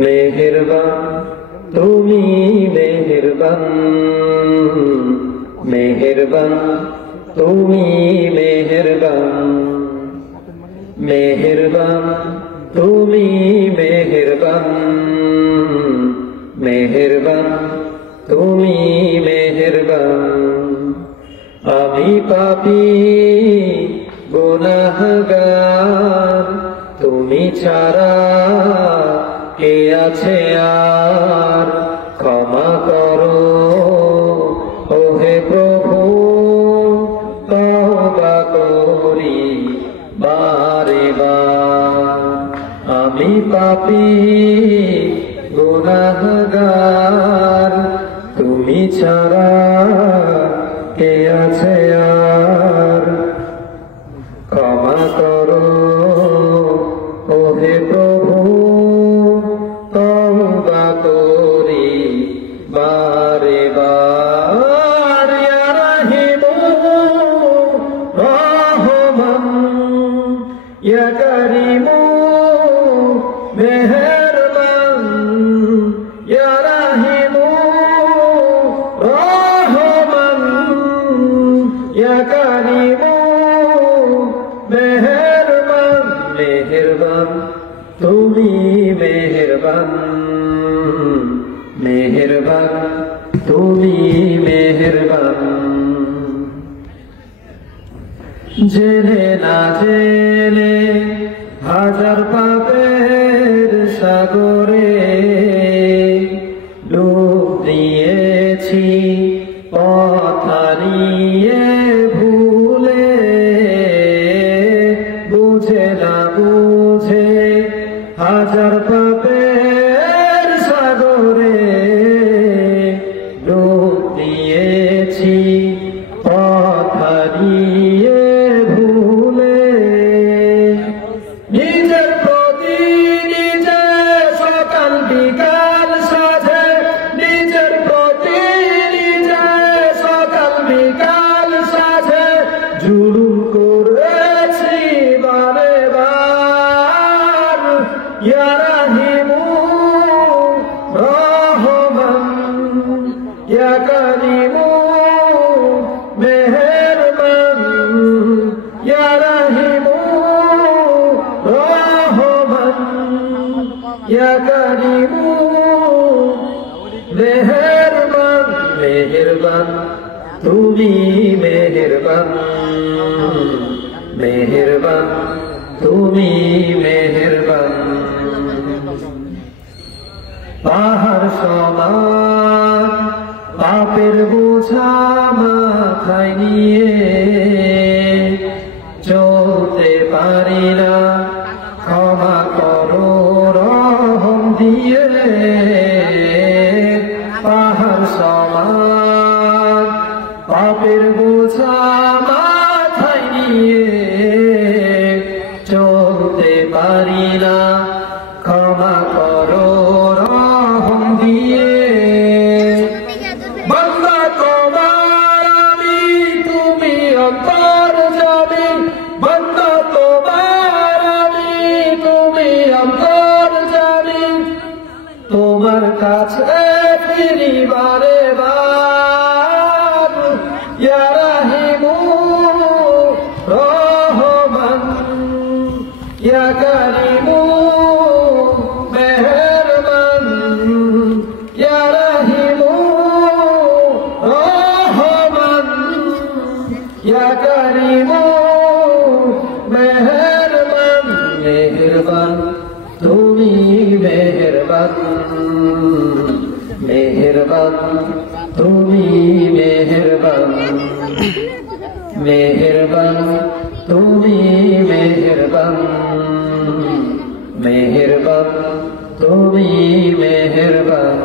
মেহেরবান তুমি মেহেরবান, মেহেরবান তুমি মেহেরবান, মেহেরবান তুমি মেহেরবান, মেহেরবান তুমি মেহেরবান। আমি পাপী গুনাহগার, তুমি ছাড়া কে আছে আর, ক্ষমা করো ওহে প্রভু, তওবা করি বারে বার। আমি পাপী গুনাহগার, তুমি ছাড়া কে আছে আর, ক্ষমা করো ওহে প্রভু, তওবা করি বারে বার। ইয়া রাহিমু রহমান, ইয়া করিমু মেহেরবান, ইয়া রাহিমু রহমান, ইয়া করিমু মেহেরবান। মেহেরবান তুমি মেহেরবান, মেহেরবান তুমি মেহেরবান। জেনে না জেনে হাজার পাপের সাগরে ডুব দিয়েছি, পথ হারিয়ে ভুলে, বুঝে না বুঝে হাজার পাপের সাগরে ডুব দিয়েছি, পথ হারিয়ে ভুলে। নিজের প্রতি নিজে সকাল বিকাল সাজে, নিজের প্রতি নিজে সকাল বিকাল সাজে, জুলুম করেছি বারে বার। ইয়া রাহিমু রহমান, ইয়া করিমু মেহেরবান, ইয়া রাহিমু রহমান, ইয়া করিমু মেহেরবান। মেহেরবান তুমি মেহেরবান, মেহেরবান তুমি মেহেরবান। পাহাড় সমান পাপের বোঝা মাথায় নিয়ে চলতে পারি না, ক্ষমা করো রহম দিয়ে। পাহাড় সমান পাপের বোঝা মাথায় নিয়ে চলতে পারি না, ক্ষমা করো রহম দিয়ে। বান্দা তোমার আমি, তুমি অন্তর্যামী, বান্দা তোমার আমি, তুমি অন্তর্যামী। তোমার কাছে ফিরি বারে বার। ইয়া রাহিমু রহমান, ইয়া করিমু মেহেরবান, ইয়া রাহিমু রহমান, ইয়া করিমু মেহেরবান। মেহেরবান তুমি মেহেরবান, মেহেরবান তুমি মেহেরবান, মেহেরবান তুমি মেহেরবান, মেহেরবান তুমি মেহেরবান।